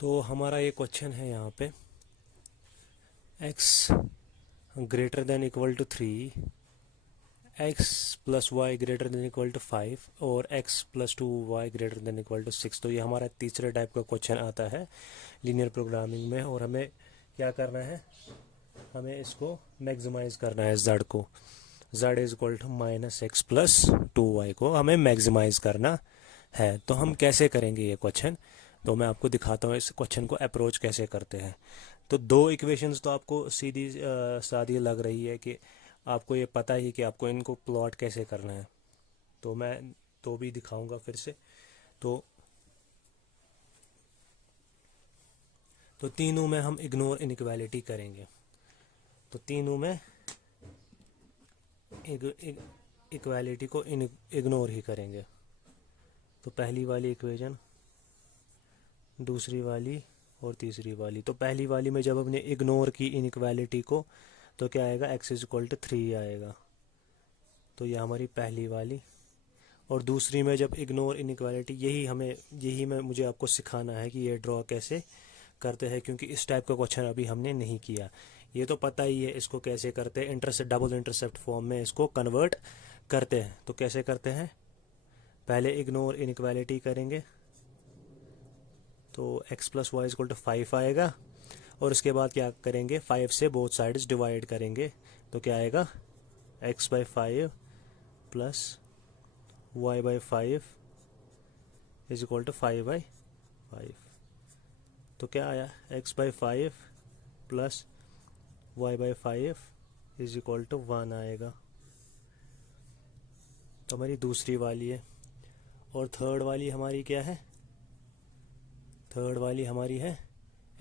तो हमारा ये क्वेश्चन है यहाँ पे x greater than equal to 3, x plus y greater than equal to 5 और x plus 2y greater than equal to 6। तो ये हमारा तीसरे टाइप का क्वेश्चन आता है लीनियर प्रोग्रामिंग में। और हमें क्या करना है, हमें इसको मैक्सिमाइज करना है z को। z is equal to minus x plus 2y को हमें मैक्सिमाइज करना है। तो हम कैसे करेंगे ये क्वेश्चन, तो मैं आपको दिखाता हूँ इस क्वेश्चन को अप्रोच कैसे करते हैं। तो दो इक्वेशंस तो आपको सीधी सादी लग रही है कि आपको ये पता ही कि आपको इनको प्लॉट कैसे करना है। तो मैं तो भी दिखाऊंगा फिर से। तो तो तीनों में हम इग्नोर इनइक्वालिटी करेंगे। तो तीनों में इक्वालिटी को इग्नोर ही करेंगे। तो पहली वाली इक्वेशन, दूसरी वाली और तीसरी वाली। तो पहली वाली में जब हमने इग्नोर की इनइक्वालिटी को तो क्या आएगा, x इज इक्वल टू 3 आएगा। तो ये हमारी पहली वाली। और दूसरी में जब इग्नोर इनइक्वालिटी, यही मैं मुझे आपको सिखाना है कि ये ड्रॉ कैसे करते हैं, क्योंकि इस टाइप का क्वेश्चन अभी हमने नहीं किया। ये तो पता ही है इसको कैसे करते हैं, इंटरसेप्ट डबल इंटरसेप्ट फॉर्म में इसको कन्वर्ट करते हैं। तो कैसे करते हैं, पहले इग्नोर इनइक्वालिटी करेंगे तो x plus y equal to 5 आएगा। और उसके बाद क्या करेंगे, 5 से बोथ साइड्स डिवाइड करेंगे। तो क्या आएगा, x by 5 plus y by 5 is equal to 5 by 5। तो क्या आया, x by 5 plus y by 5 is equal to 1 आएगा। तो हमारी दूसरी वाली है। और थर्ड वाली हमारी क्या है, थर्ड वाली हमारी है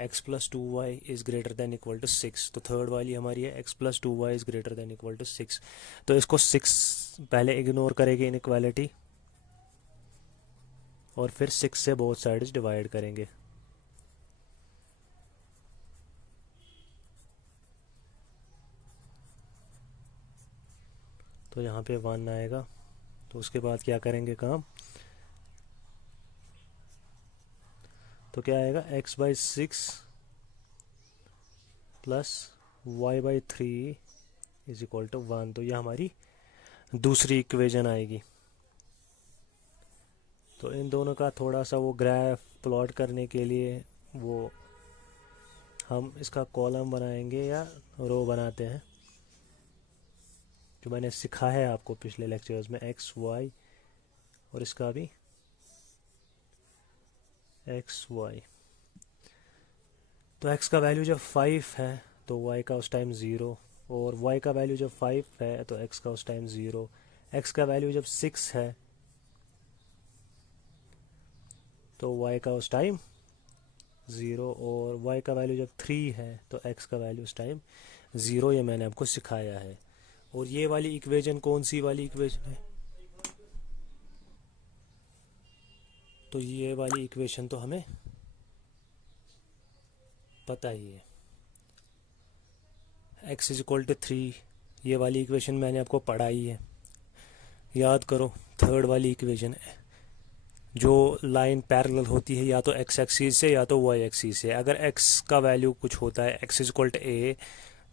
x plus 2y is greater than equal to 6। तो थर्ड वाली हमारी है x plus 2y is greater than equal to 6। तो इसको 6 पहले इग्नोर करेंगे इनइक्वालिटी, और फिर 6 से बोथ साइड्स डिवाइड करेंगे। तो यहाँ पे 1 आएगा। तो उसके बाद क्या करेंगे काम, तो क्या आएगा, x by 6 plus y by 3 is equal to 1। तो यह हमारी दूसरी इक्वेशन आएगी। तो इन दोनों का थोड़ा सा वो ग्राफ प्लॉट करने के लिए वो हम इसका कॉलम बनाएंगे या रो बनाते हैं, जो मैंने सिखाया है आपको पिछले लेक्चर्स में, एक्स वाई और इसका भी एक्स वाई। तो x का वैल्यू जब 5 है तो y का उस टाइम 0, और y का वैल्यू जब 5 है तो x का उस टाइम 0। x का वैल्यू जब 6 है तो y का उस टाइम 0, और y का वैल्यू जब 3 है तो x का वैल्यू उस टाइम 0। ये मैंने आपको सिखाया है। और ये वाली इक्वेशन कौन सी वाली इक्वेशन है, तो ये वाली इक्वेशन तो हमें पता ही है, x इज इक्वल टू 3। ये वाली इक्वेशन मैंने आपको पढ़ाई है, याद करो। थर्ड वाली इक्वेशन है जो लाइन पैरेलल होती है या तो x एक्सिस से या तो y एक्सिस से। अगर x का वैल्यू कुछ होता है, x is equal to a,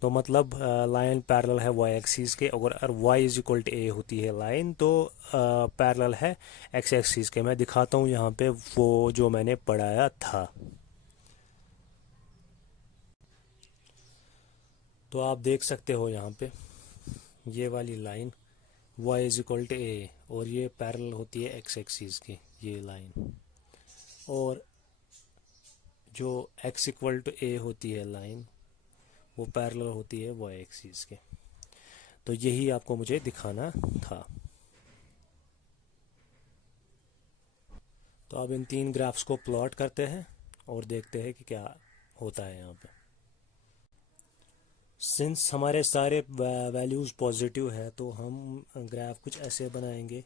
तो मतलब लाइन पैरेलल है y एक्सिस के। अगर y is equal to a होती है लाइन, तो पैरेलल है x एक्सिस के। मैं दिखाता हूँ यहाँ पे वो जो मैंने पढ़ाया था। तो आप देख सकते हो यहाँ पे ये वाली line y is equal to a, और ये पैरेलल होती है x एक्सिस की ये लाइन। और जो x इक्वल टू a होती है लाइन, वो पैरेलल होती है y एक्सिस के। तो यही आपको मुझे दिखाना था। तो अब इन तीन ग्राफ्स को प्लॉट करते हैं और देखते हैं कि क्या होता है यहाँ पे। सिंस हमारे सारे वैल्यूज़ पॉजिटिव है तो हम ग्राफ कुछ ऐसे बनाएंगे।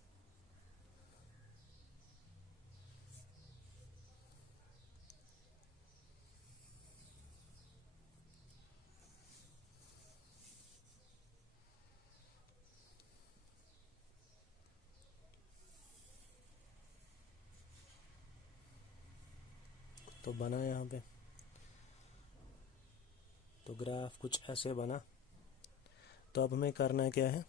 तो बना यहाँ पे, तो ग्राफ कुछ ऐसे बना। तो अब हमें करना क्या है,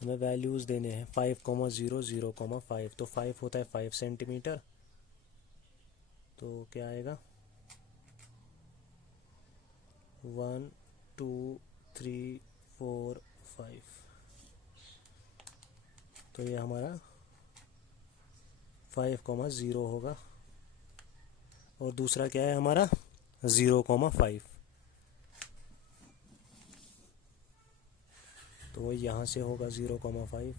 हमें वैल्यूज़ देने हैं 5,0, 0,5। तो 5 होता है 5 सेंटीमीटर, तो क्या आएगा 1 2 3 4 5। तो ये हमारा 5,0 होगा। और दूसरा क्या है हमारा 0,5। तो वो यहाँ से होगा 0,5,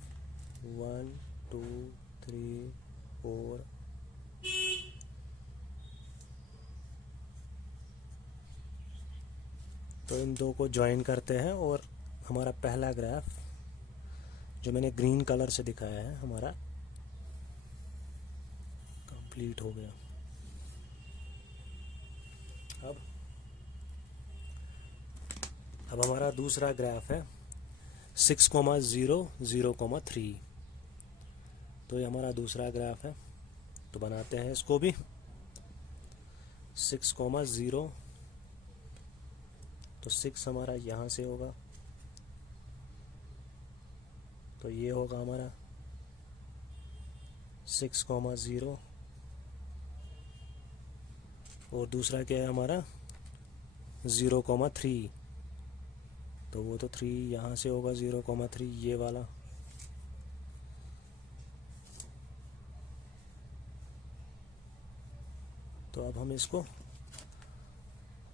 1 2 3 4। तो इन दो को ज्वाइन करते हैं और हमारा पहला ग्राफ जो मैंने ग्रीन कलर से दिखाया है हमारा कंप्लीट हो गया। अब हमारा दूसरा ग्राफ है 6,0, 0,3। तो ये हमारा दूसरा ग्राफ है, तो बनाते हैं इसको भी 6,0। तो 6 हमारा यहाँ से होगा, तो ये होगा हमारा 6,0। और दूसरा क्या है हमारा 0,3। तो वो तो 3 यहाँ से होगा, 0,3 ये वाला। तो अब हम इसको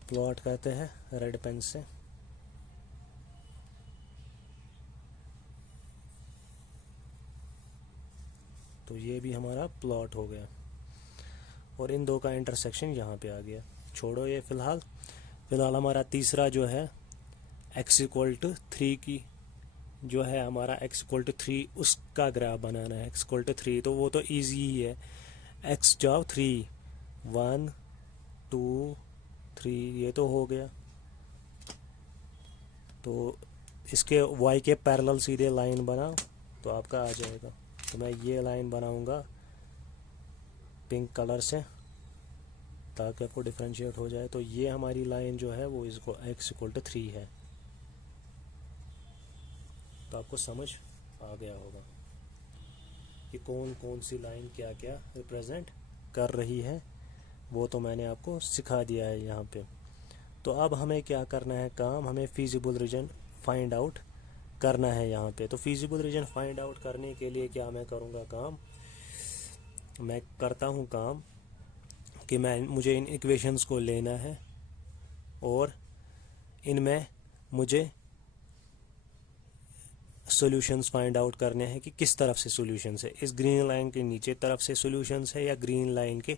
प्लॉट करते हैं रेड पेन से। तो ये भी हमारा प्लॉट हो गया और इन दो का इंटरसेक्शन यहाँ पे आ गया। छोड़ो ये फ़िलहाल हमारा तीसरा जो है x=3 की जो है हमारा x=3 उसका ग्राफ बनाना है। x=3 तो वो तो इजी ही है, x जाओ 3 1 2 3 ये तो हो गया। तो इसके y के पैरेलल सीधे लाइन बनाओ तो आपका आ जाएगा। तो मैं ये लाइन बनाऊंगा पिंक कलर से ताकि आपको डिफरेंशिएट हो जाए। तो ये हमारी लाइन जो है वो इसको x=3 है। तो आपको समझ आ गया होगा कि कौन कौन सी लाइन क्या क्या रिप्रेजेंट कर रही है, वो तो मैंने आपको सिखा दिया है यहाँ पे। तो अब हमें क्या करना है काम, हमें फीजिबल रीजन फाइंड आउट करना है यहाँ पे। तो फीजिबल रीजन फाइंड आउट करने के लिए क्या मैं करूँगा काम, मैं करता हूँ काम कि मुझे इन इक्वेशंस को लेना है और इनमें मुझे सॉल्यूशंस फाइंड आउट करने हैं कि किस तरफ से सॉल्यूशंस है। इस ग्रीन लाइन के नीचे तरफ से सॉल्यूशंस है या ग्रीन लाइन के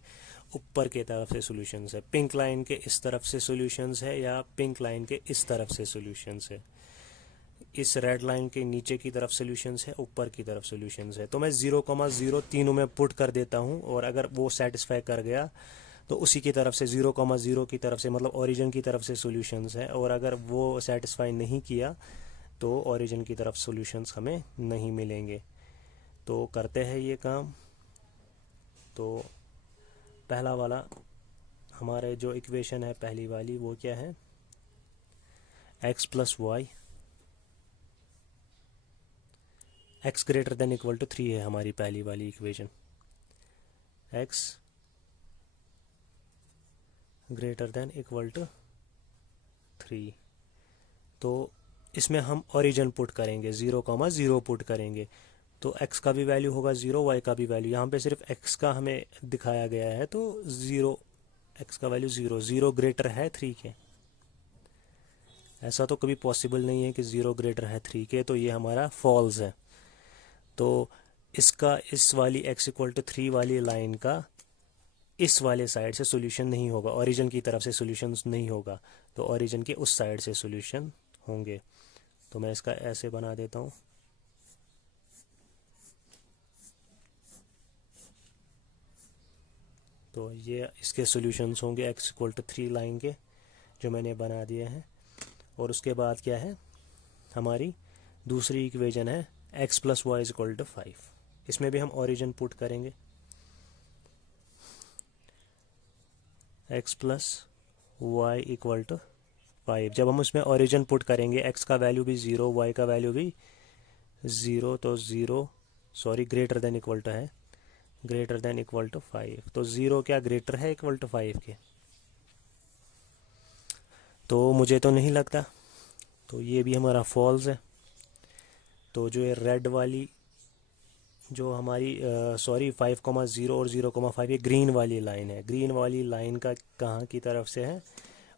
ऊपर के तरफ से सॉल्यूशंस है। पिंक लाइन के इस तरफ से सॉल्यूशंस है या पिंक लाइन के इस तरफ से सॉल्यूशंस है। इस रेड लाइन के नीचे की तरफ सॉल्यूशंस है, ऊपर की तरफ सॉल्यूशंस है। तो मैं 0,0 तीनों में पुट कर देता हूँ और अगर वो सेटिस्फाई कर गया तो उसी की तरफ से 0,0 की तरफ से मतलब ओरिजिन की तरफ से सॉल्यूशंस है। और अगर वो सेटिस्फाई नहीं किया तो ओरिजिन की तरफ सॉल्यूशंस हमें नहीं मिलेंगे। तो करते हैं ये काम। तो पहला वाला हमारे जो इक्वेशन है पहली वाली वो क्या है, x + y x 3 है हमारी पहली वाली इक्वेशन। x <= 3। तो इसमें हम ओरिजिन पुट करेंगे 0,0 पुट करेंगे। तो x का भी वैल्यू होगा 0, y का भी वैल्यू। यहाँ पे सिर्फ x का हमें दिखाया गया है तो 0, x का वैल्यू 0, 0 ग्रेटर है 3 के। ऐसा तो कभी पॉसिबल नहीं है कि 0 ग्रेटर है 3 के, तो ये हमारा फॉल्स है। तो इसका इस वाली x=3 वाली लाइन का इस वाले साइड से सॉल्यूशन नहीं होगा, ओरिजिन की तरफ से सॉल्यूशन नहीं होगा। तो ओरिजिन के उस साइड से सॉल्यूशन होंगे। तो मैं इसका ऐसे बना देता हूँ। तो ये इसके सॉल्यूशंस होंगे x=3 लाइन के जो मैंने बना दिए हैं। और उसके बाद क्या है हमारी दूसरी इक्वेशन है x + y = 5। इसमें भी हम ओरिजिन पुट करेंगे। X plus y equal to 5। जब हम उसमें ओरिजिन पुट करेंगे, एक्स का वैल्यू भी ज़ीरो, वाई का वैल्यू भी ज़ीरो, तो zero sorry greater than equal to है, ग्रेटर देन इक्वल टू 5। तो ज़ीरो क्या ग्रेटर है इक्वल टू 5 के? तो मुझे तो नहीं लगता, तो ये भी हमारा फॉल्स है। तो जो ये रेड वाली जो हमारी सॉरी 5,0 और 0,5, ये ग्रीन वाली लाइन है। ग्रीन वाली लाइन का कहाँ की तरफ से है?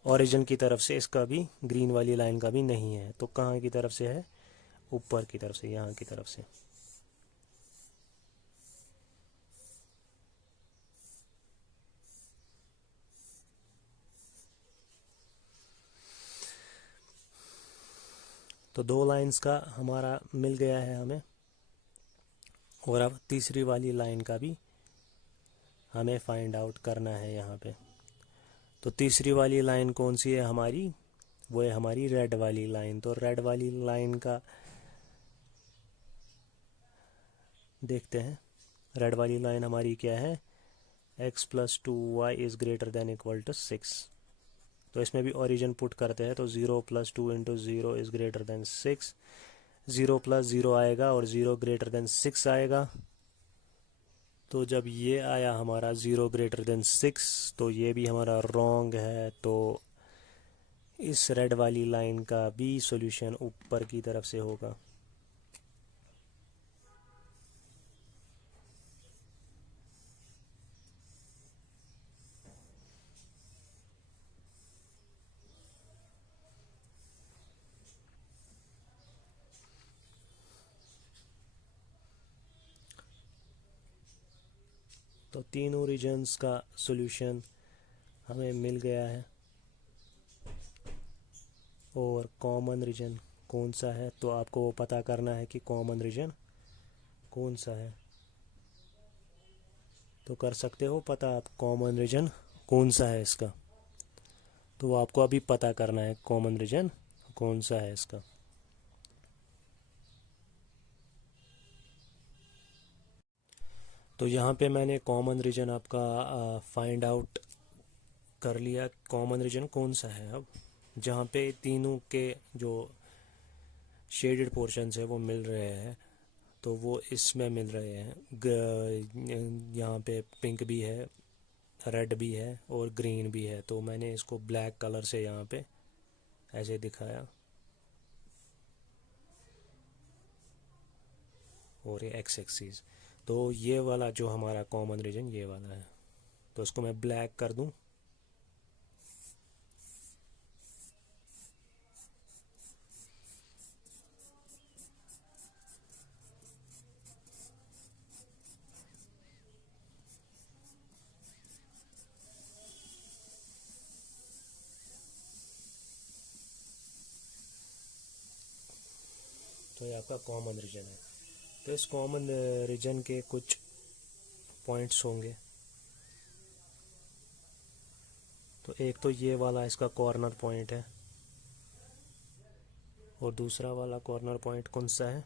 ओरिजिन की तरफ से। इसका भी ग्रीन वाली लाइन का भी नहीं है, तो कहाँ की तरफ से है? ऊपर की तरफ से, यहाँ की तरफ से। तो दो लाइंस का हमारा मिल गया है हमें, और अब तीसरी वाली लाइन का भी हमें फाइंड आउट करना है यहाँ पे। तो तीसरी वाली लाइन कौन सी है हमारी? वो है हमारी रेड वाली लाइन। तो रेड वाली लाइन का देखते हैं। रेड वाली लाइन हमारी क्या है? x plus 2y is greater than equal to 6। तो इसमें भी ओरिजिन पुट करते हैं, तो 0 plus 2 into 0 is greater then 6। 0 plus 0 आएगा और 0 ग्रेटर देन 6 आएगा। तो जब ये आया हमारा 0 ग्रेटर देन 6, तो ये भी हमारा रॉन्ग है। तो इस रेड वाली लाइन का भी सॉल्यूशन ऊपर की तरफ से होगा। तो तीनों रीजन्स का सॉल्यूशन हमें मिल गया है। और कॉमन रीजन कौन सा है, तो आपको वो पता करना है कि कॉमन रीजन कौन सा है। तो कर सकते हो पता आप कॉमन रीजन कौन सा है इसका? तो वो आपको अभी पता करना है कॉमन रीजन कौन सा है इसका। तो यहाँ पे मैंने कॉमन रीजन आपका फाइंड आउट कर लिया। कॉमन रीजन कौन सा है अब, जहाँ पे तीनों के जो शेडेड पोर्शंस है वो मिल रहे हैं, तो वो इसमें मिल रहे हैं। यहाँ पे पिंक भी है, रेड भी है और ग्रीन भी है। तो मैंने इसको ब्लैक कलर से यहाँ पे ऐसे दिखाया, और ये एक्स एक्सिस। तो ये वाला जो हमारा कॉमन रीजन ये वाला है, तो इसको मैं ब्लैक कर दूं। तो ये आपका कॉमन रीजन है। तो इस कॉमन रीजन के कुछ पॉइंट्स होंगे। तो एक तो ये वाला इसका कॉर्नर पॉइंट है, और दूसरा वाला कॉर्नर पॉइंट कौन सा है?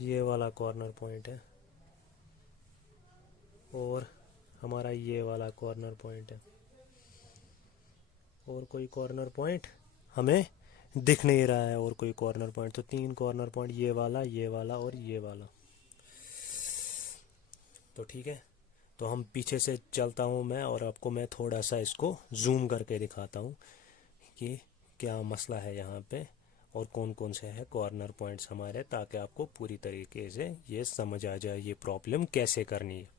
ये वाला कॉर्नर पॉइंट है, और हमारा ये वाला कॉर्नर पॉइंट है। और कोई कॉर्नर पॉइंट हमें दिख नहीं रहा है, और कोई कॉर्नर पॉइंट। तो तीन कॉर्नर पॉइंट, ये वाला और ये वाला। तो ठीक है, तो हम पीछे से चलता हूँ मैं, और आपको मैं थोड़ा सा इसको जूम करके दिखाता हूँ कि क्या मसला है यहाँ पे, और कौन कौन से है कॉर्नर पॉइंट्स हमारे, ताकि आपको पूरी तरीके से ये समझ आ जाए ये प्रॉब्लम कैसे करनी है।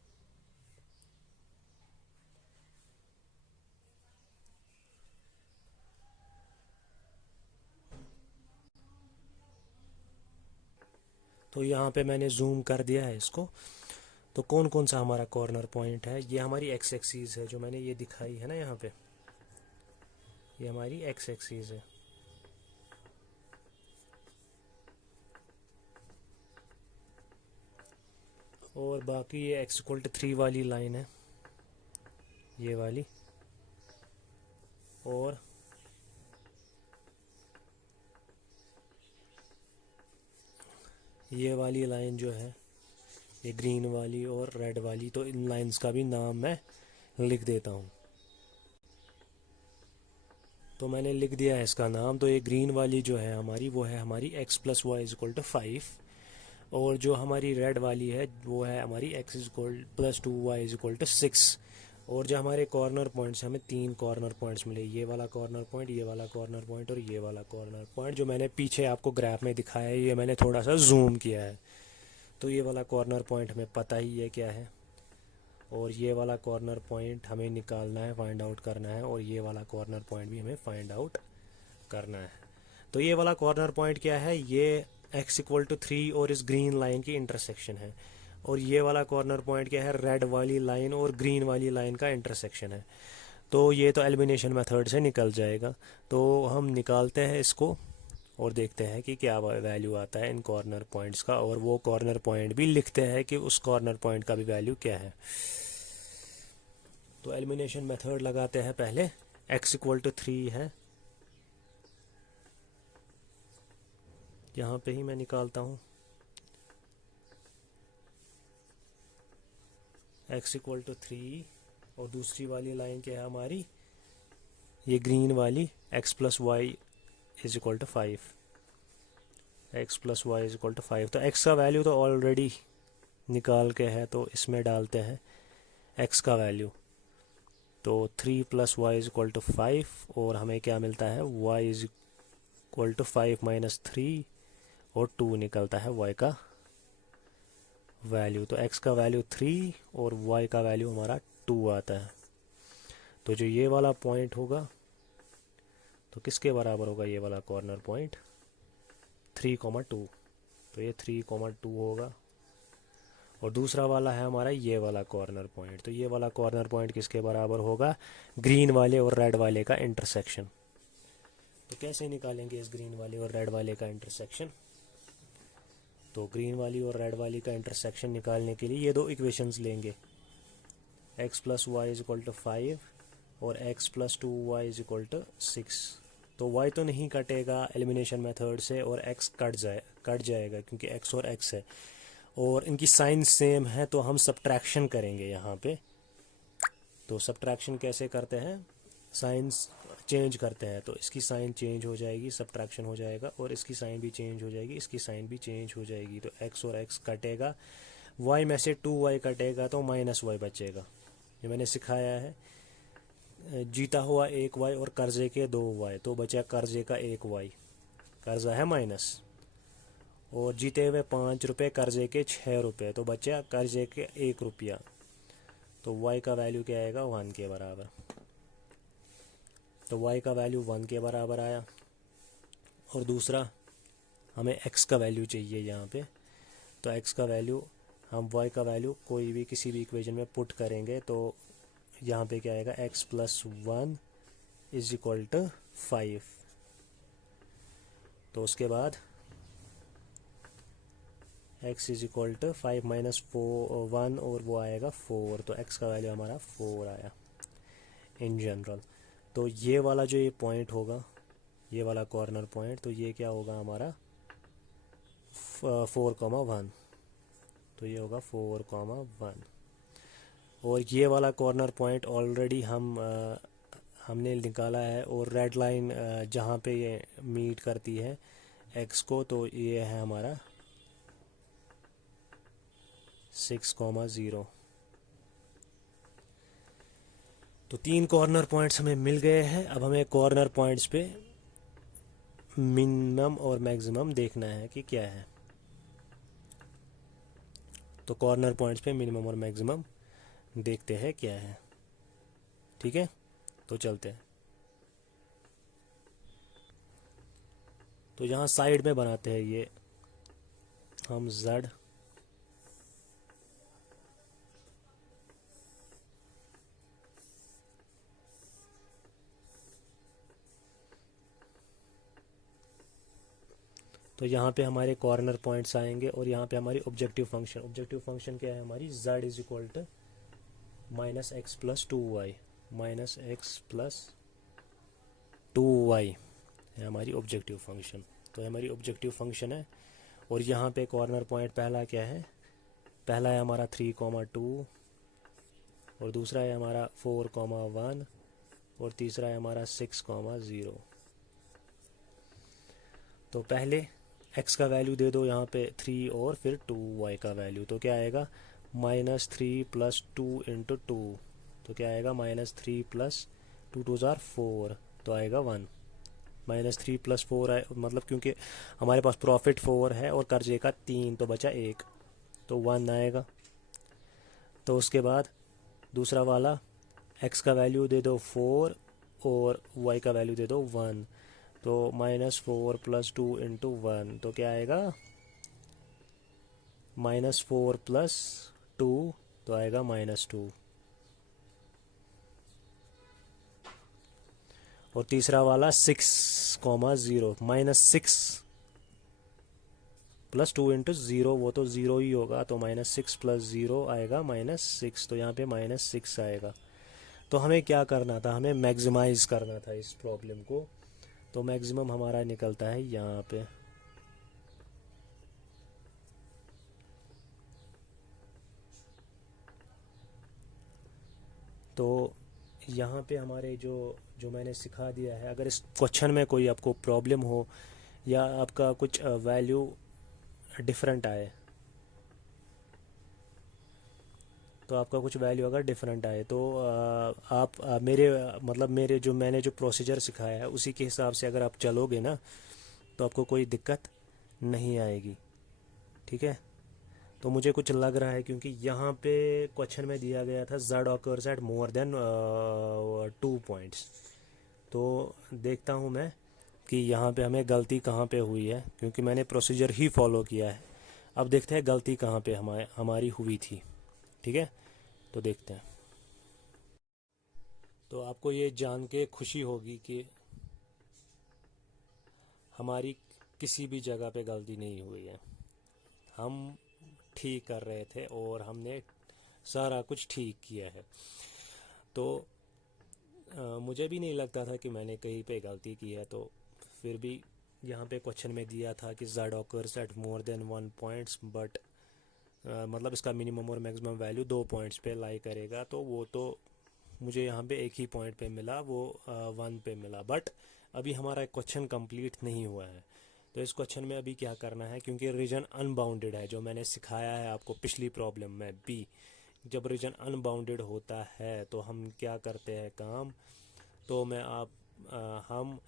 तो यहाँ पे मैंने जूम कर दिया है इसको। तो कौन कौन सा हमारा कॉर्नर पॉइंट है? ये हमारी एक्स एक्सिस है जो मैंने ये दिखाई है ना यहाँ पे, ये हमारी एक्स एक्सिस है। और बाकी ये एक्स इक्वल टू 3 वाली लाइन है, ये वाली। और ये वाली लाइन जो है ये ग्रीन वाली और रेड वाली, तो इन लाइंस का भी नाम मैं लिख देता हूँ। तो मैंने लिख दिया है इसका नाम। तो ये ग्रीन वाली जो है हमारी, वो है हमारी x plus y is equal to 5, और जो हमारी रेड वाली है वो है हमारी x is equal plus 2y is equal to 6। और जो हमारे कॉर्नर पॉइंट्स, हमें 3 कॉर्नर पॉइंट्स मिले, ये वाला कॉर्नर पॉइंट, ये वाला कॉर्नर पॉइंट और ये वाला कॉर्नर पॉइंट, जो मैंने पीछे आपको ग्राफ में दिखाया है, ये मैंने थोड़ा सा जूम किया है। तो ये वाला कॉर्नर पॉइंट हमें पता ही है क्या है, और ये वाला कॉर्नर पॉइंट हमें निकालना है, फाइंड आउट करना है, और ये वाला कॉर्नर पॉइंट भी हमें फाइंड आउट करना है। तो ये वाला कॉर्नर पॉइंट क्या है, ये x इक्वल टू 3 और इस ग्रीन लाइन की इंटरसेक्शन है। और ये वाला कॉर्नर पॉइंट क्या है, रेड वाली लाइन और ग्रीन वाली लाइन का इंटरसेक्शन है। तो ये तो एलिमिनेशन मेथड से निकल जाएगा। तो हम निकालते हैं इसको और देखते हैं कि क्या वैल्यू आता है इन कॉर्नर पॉइंट्स का, और वो कॉर्नर पॉइंट भी लिखते हैं कि उस कॉर्नर पॉइंट का भी वैल्यू क्या है। तो एलिमिनेशन मेथड लगाते हैं पहले। x इक्वल टू 3 है, यहाँ पे ही मैं निकालता हूँ। x इक्वल टू 3, और दूसरी वाली लाइन क्या है हमारी, ये ग्रीन वाली, x plus y is equal to 5, x plus y is equal to 5। तो x का वैल्यू तो ऑलरेडी निकाल के है, तो इसमें डालते हैं x का वैल्यू। तो 3 plus y is equal to 5, और हमें क्या मिलता है, y is equal to 5 minus 3, और 2 निकलता है y का वैल्यू। तो x का वैल्यू 3 और y का वैल्यू हमारा 2 आता है। तो जो ये वाला पॉइंट होगा, तो किसके बराबर होगा ये वाला कॉर्नर पॉइंट, 3,2। तो ये 3,2 होगा। और दूसरा वाला है हमारा ये वाला कॉर्नर पॉइंट। तो ये वाला कॉर्नर पॉइंट किसके बराबर होगा, ग्रीन वाले और रेड वाले का इंटरसेक्शन। तो कैसे निकालेंगे इस ग्रीन वाले और रेड वाले का इंटरसेक्शन। तो ग्रीन वाली और रेड वाली का इंटरसेक्शन निकालने के लिए ये दो इक्वेशंस लेंगे, x plus y is equal to 5 और x plus 2y is equal to 6। तो y तो नहीं कटेगा एलिमिनेशन मेथड से, और x कट जाएगा क्योंकि x और x है, और इनकी साइन सेम है, तो हम सब्ट्रैक्शन करेंगे यहाँ पे। तो सब्ट्रैक्शन कैसे करते हैं, साइंस चेंज करते हैं। तो इसकी साइन चेंज हो जाएगी, सब्ट्रैक्शन हो जाएगा, और इसकी साइन भी चेंज हो जाएगी, इसकी साइन भी चेंज हो जाएगी। तो x और x कटेगा, y में से 2y कटेगा तो माइनस y बचेगा। ये मैंने सिखाया है, जीता हुआ 1y और कर्जे के 2y, तो बचा कर्जे का 1y, कर्जा है माइनस, और जीते हुए 5 रुपये, कर्जे के 6 रुपये, तो बचा कर्जे के 1 रुपया। तो y का वैल्यू क्या आएगा, 1 के बराबर। तो y का वैल्यू 1 के बराबर आया। और दूसरा हमें x का वैल्यू चाहिए यहाँ पे। तो x का वैल्यू, हम y का वैल्यू कोई भी किसी भी इक्वेशन में पुट करेंगे, तो यहाँ पे क्या आएगा, x plus 1 is equal to 5। तो उसके बाद x is equal to 5 minus 1, और वो आएगा 4। तो x का वैल्यू हमारा 4 आया इन जनरल। तो ये वाला जो ये पॉइंट होगा, ये वाला कॉर्नर पॉइंट, तो ये क्या होगा हमारा 4,1। तो ये होगा 4,1। और ये वाला कॉर्नर पॉइंट ऑलरेडी हमने निकाला है, और रेड लाइन जहाँ पे ये मीट करती है x को, तो ये है हमारा 6,0। तो 3 कॉर्नर पॉइंट्स हमें मिल गए हैं। अब हमें कॉर्नर पॉइंट्स पे मिनिमम और मैक्सिमम देखना है कि क्या है। तो कॉर्नर पॉइंट्स पे मिनिमम और मैक्सिमम देखते हैं क्या है। ठीक है, तो चलते हैं। तो यहाँ साइड में बनाते हैं ये हम z, तो यहाँ पे हमारे कॉर्नर पॉइंट्स आएंगे, और यहाँ पे हमारी ऑब्जेक्टिव फंक्शन क्या है हमारी, z is equal to minus x plus 2y, minus x plus 2y है हमारी ऑब्जेक्टिव फंक्शन। तो हमारी ऑब्जेक्टिव फंक्शन है। और यहाँ पे कॉर्नर पॉइंट पहला क्या है, पहला है हमारा 3,2 और दूसरा है हमारा 4,1 और तीसरा है हमारा 6,0। तो पहले x का वैल्यू दे दो यहाँ पे 3 और फिर 2y का वैल्यू, तो क्या आएगा -3 + 2 × 2, तो क्या आएगा -3 + 2 2 ज़ार 4, तो आएगा 1। -3 + 4 है, मतलब क्योंकि हमारे पास प्रॉफिट 4 है और कर्जे का 3, तो बचा 1, तो 1 आएगा। तो उसके बाद दूसरा वाला x का वैल्यू दे दो 4 और y का वैल्यू दे दो 1, तो -4 + 2 × 1, तो क्या आएगा -4 + 2, तो आएगा -2। और तीसरा वाला 6,0 -6 + 2 × 0, वो तो 0 ही होगा, तो -6 + 0 आएगा -6, तो यहाँ पे -6 आएगा। तो हमें क्या करना था, हमें मैक्सिमाइज करना था इस प्रॉब्लम को, तो मैक्सिमम हमारा निकलता है यहाँ पे। तो यहाँ पे हमारे जो जो मैंने सिखा दिया है, अगर इस क्वेश्चन में कोई आपको प्रॉब्लम हो या आपका कुछ वैल्यू डिफरेंट आए, तो आपका कुछ वैल्यू अगर डिफरेंट आए तो आप मेरे मतलब मेरे जो मैंने जो प्रोसीजर सिखाया है उसी के हिसाब से अगर आप चलोगे ना, तो आपको कोई दिक्कत नहीं आएगी, ठीक है। तो मुझे कुछ लग रहा है, क्योंकि यहाँ पे क्वेश्चन में दिया गया था z occurs eight more than 2 points, तो देखता हूँ मैं कि यहाँ पे हमें गलती कहाँ पे हुई है, क्योंकि मैंने प्रोसीजर ही फॉलो किया है। अब देखते हैं गलती कहाँ पे हमारी हुई थी, ठीक है। तो देखते हैं। तो आपको ये जान के खुशी होगी कि हमारी किसी भी जगह पे गलती नहीं हुई है, हम ठीक कर रहे थे और हमने सारा कुछ ठीक किया है। तो मुझे भी नहीं लगता था कि मैंने कहीं पे गलती की है, तो फिर भी यहाँ पे क्वेश्चन में दिया था कि z occurs eight more than 1 points, but मतलब इसका मिनिमम और मैक्सिमम वैल्यू 2 पॉइंट्स पे लाई करेगा, तो वो तो मुझे यहाँ पे एक ही पॉइंट पे मिला, वो 1 पे मिला। बट अभी हमारा क्वेश्चन कंप्लीट नहीं हुआ है, तो इस क्वेश्चन में अभी क्या करना है, क्योंकि रीजन अनबाउंडेड है, जो मैंने सिखाया है आपको पिछली प्रॉब्लम में भी, जब रीजन अनबाउंडेड होता है तो हम क्या करते हैं काम, तो मैं हम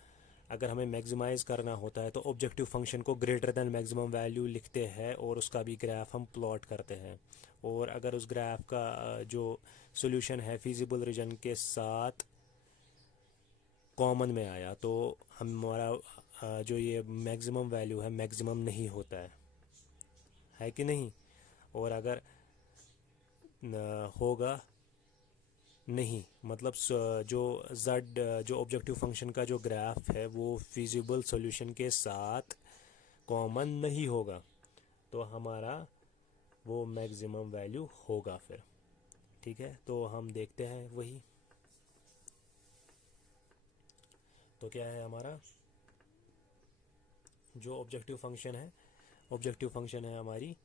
अगर हमें मैक्सिमाइज़ करना होता है तो ऑब्जेक्टिव फंक्शन को ग्रेटर देन मैक्सिमम वैल्यू लिखते हैं और उसका भी ग्राफ हम प्लॉट करते हैं। और अगर उस ग्राफ का जो सॉल्यूशन है फिजिबल रीजन के साथ कॉमन में आया, तो हमारा जो ये मैक्सिमम वैल्यू है मैक्सिमम नहीं होता है कि नहीं। और अगर होगा नहीं, मतलब जो जो ऑब्जेक्टिव फंक्शन का जो ग्राफ है वो फिजिबल सॉल्यूशन के साथ कॉमन नहीं होगा, तो हमारा वो मैक्सिमम वैल्यू होगा फिर, ठीक है। तो हम देखते हैं वही, तो क्या है हमारा जो ऑब्जेक्टिव फंक्शन है हमारी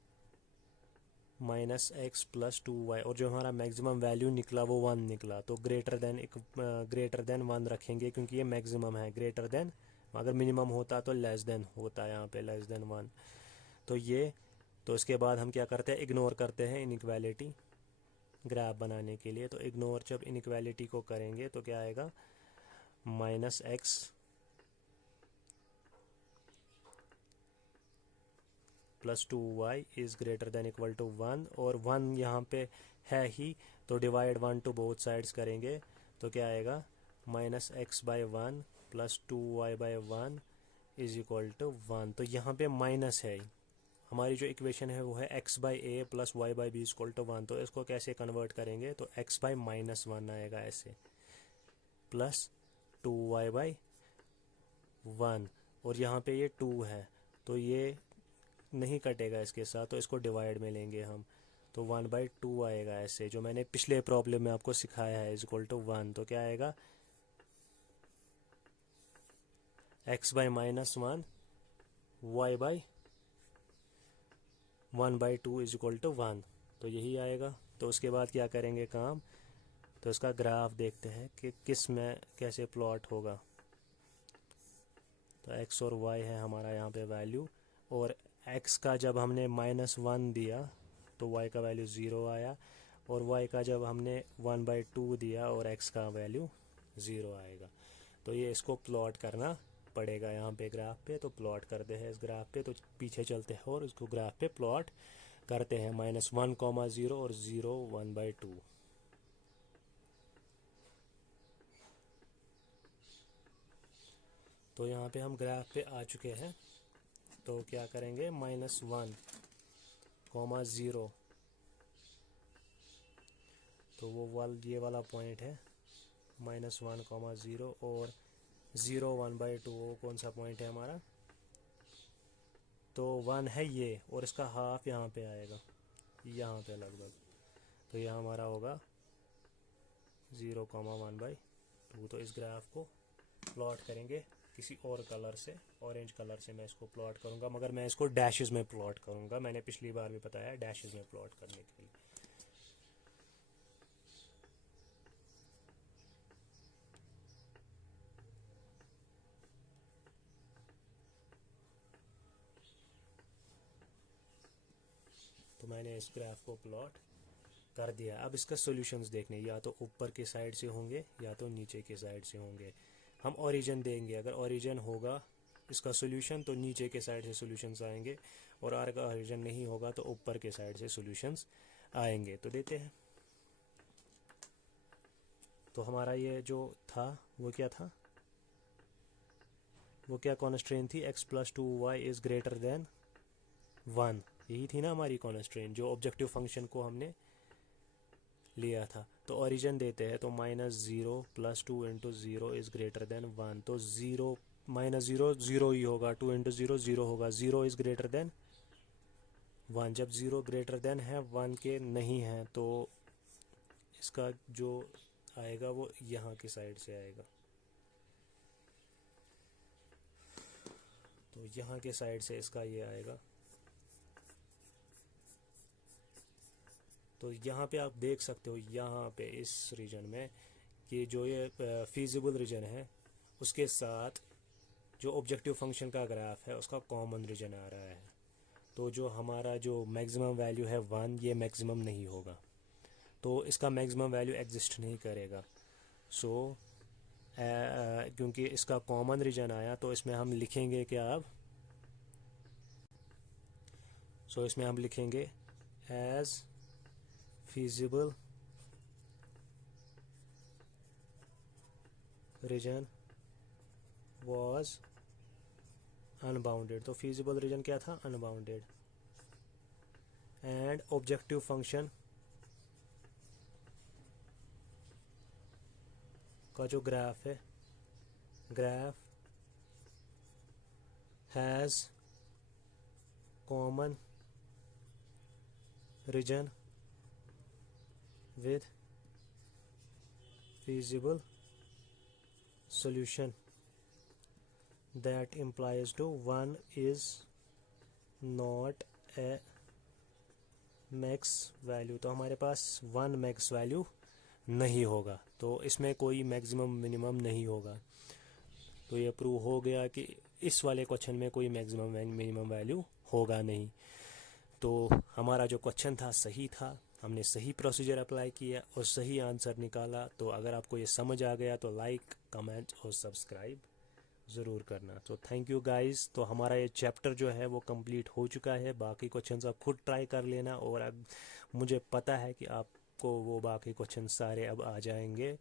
-x + 2y, और जो हमारा मैक्सिमम वैल्यू निकला वो 1 निकला, तो ग्रेटर देन 1 रखेंगे, क्योंकि ये मैक्सिमम है। ग्रेटर देन, अगर मिनिमम होता तो लेस देन होता, यहाँ पे लेस देन 1, तो ये। तो इसके बाद हम क्या करते हैं, इग्नोर करते हैं इनइक्वालिटी ग्राफ बनाने के लिए। तो इग्नोर जब इनइक्वालिटी को करेंगे तो क्या आएगा, -x + 2y is greater than equal to 1, और 1 यहाँ पे है ही, तो डिवाइड 1 टू बोथ साइड्स करेंगे, तो क्या आएगा -x/1 + 2y/1 is equal to 1। तो यहाँ पे माइनस है, हमारी जो इक्वेशन है वो है x/a + y/b इक्वल टू 1, तो इसको कैसे कन्वर्ट करेंगे, तो x/-1 आएगा ऐसे, प्लस 2y/1, और यहाँ पे ये 2 है, तो ये नहीं कटेगा इसके साथ, तो इसको डिवाइड में लेंगे हम, तो 1/2 आएगा ऐसे, जो मैंने पिछले प्रॉब्लम में आपको सिखाया है, इज इक्वल टू 1। तो क्या आएगा x/-1 y/1/2 is equal to 1। तो यही आएगा। तो उसके बाद क्या करेंगे काम, तो इसका ग्राफ देखते हैं कि किस में कैसे प्लॉट होगा। तो x और y है हमारा यहाँ पे वैल्यू, और x का जब हमने -1 दिया तो y का वैल्यू 0 आया, और y का जब हमने 1/2 दिया और x का वैल्यू 0 आएगा। तो ये इसको प्लॉट करना पड़ेगा यहाँ पे ग्राफ पे। तो प्लॉट करते हैं इस ग्राफ पे, तो पीछे चलते हैं और इसको ग्राफ पे प्लॉट करते हैं। -1, 0 और 0, 1/2। तो यहाँ पे हम ग्राफ पे आ चुके हैं। तो क्या करेंगे, -1, 0, तो वो ये वाला पॉइंट है -1, 0, और 0, 1/2 वो कौन सा पॉइंट है हमारा, तो 1 है ये, और इसका हाफ यहाँ पे आएगा, यहाँ पे लगभग। तो यह हमारा होगा 0, 1/2। तो इस ग्राफ को प्लॉट करेंगे किसी और कलर से, ऑरेंज कलर से मैं इसको प्लॉट करूँगा, मगर मैं इसको डैशेस में प्लॉट करूँगा। मैंने पिछली बार भी बताया डैशेस में प्लॉट करने के लिए। तो मैंने इस ग्राफ को प्लॉट कर दिया। अब इसका सॉल्यूशंस देखने, या तो ऊपर के साइड से होंगे या तो नीचे के साइड से होंगे। हम ओरिजिन देंगे, अगर ओरिजिन होगा इसका सॉल्यूशन तो नीचे के साइड से सॉल्यूशंस आएंगे, और अगर ओरिजिन नहीं होगा तो ऊपर के साइड से सॉल्यूशंस आएंगे। तो देते हैं। तो हमारा ये जो था वो क्या था, वो क्या कॉन्स्ट्रेंट थी, x + 2y is greater then 1। यही थी ना हमारी कॉन्स्ट्रेंट, जो ऑब्जेक्टिव फंक्शन को हमने लिया था। तो ओरिजिन देते हैं, तो -0 + 2 × 0 इज़ ग्रेटर देन 1। तो 0 -0 0 ही होगा, 2 × 0 0 होगा, 0 इज़ ग्रेटर देन 1। जब 0 ग्रेटर देन है 1 के नहीं है, तो इसका जो आएगा वो यहाँ की साइड से आएगा। तो यहाँ के साइड से इसका ये आएगा। तो यहाँ पे आप देख सकते हो, यहाँ पे इस रीजन में कि जो ये फीजिबल रीजन है उसके साथ जो ऑब्जेक्टिव फंक्शन का ग्राफ है उसका कॉमन रीजन आ रहा है। तो जो हमारा जो मैक्सिमम वैल्यू है 1, ये मैक्सिमम नहीं होगा, तो इसका मैक्सिमम वैल्यू एग्जिस्ट नहीं करेगा। सो क्योंकि इसका कॉमन रीजन आया, तो इसमें हम लिखेंगे क्या अब, सो इसमें हम लिखेंगे as feasible region was unbounded। तो feasible region क्या था, unbounded। and objective function का जो ग्राफ है, graph has common region with feasible solution that implies to 1 is not a max value। तो हमारे पास 1 मैक्स वैल्यू नहीं होगा, तो इसमें कोई मैक्सिमम मिनिमम नहीं होगा। तो ये प्रूव हो गया कि इस वाले क्वेश्चन में कोई मैक्सिमम मिनिमम वैल्यू होगा नहीं। तो हमारा जो क्वेश्चन था सही था, हमने सही प्रोसीजर अप्लाई किया और सही आंसर निकाला। तो अगर आपको ये समझ आ गया तो लाइक, कमेंट और सब्सक्राइब ज़रूर करना। तो थैंक यू गाइस। तो हमारा ये चैप्टर जो है वो कंप्लीट हो चुका है। बाकी क्वेश्चंस आप खुद ट्राई कर लेना, और अब मुझे पता है कि आपको वो बाकी क्वेश्चन सारे अब आ जाएंगे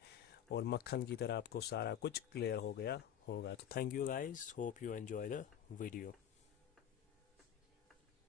और मक्खन की तरह आपको सारा कुछ क्लियर हो गया होगा। तो thank you guys, hope you enjoy the video.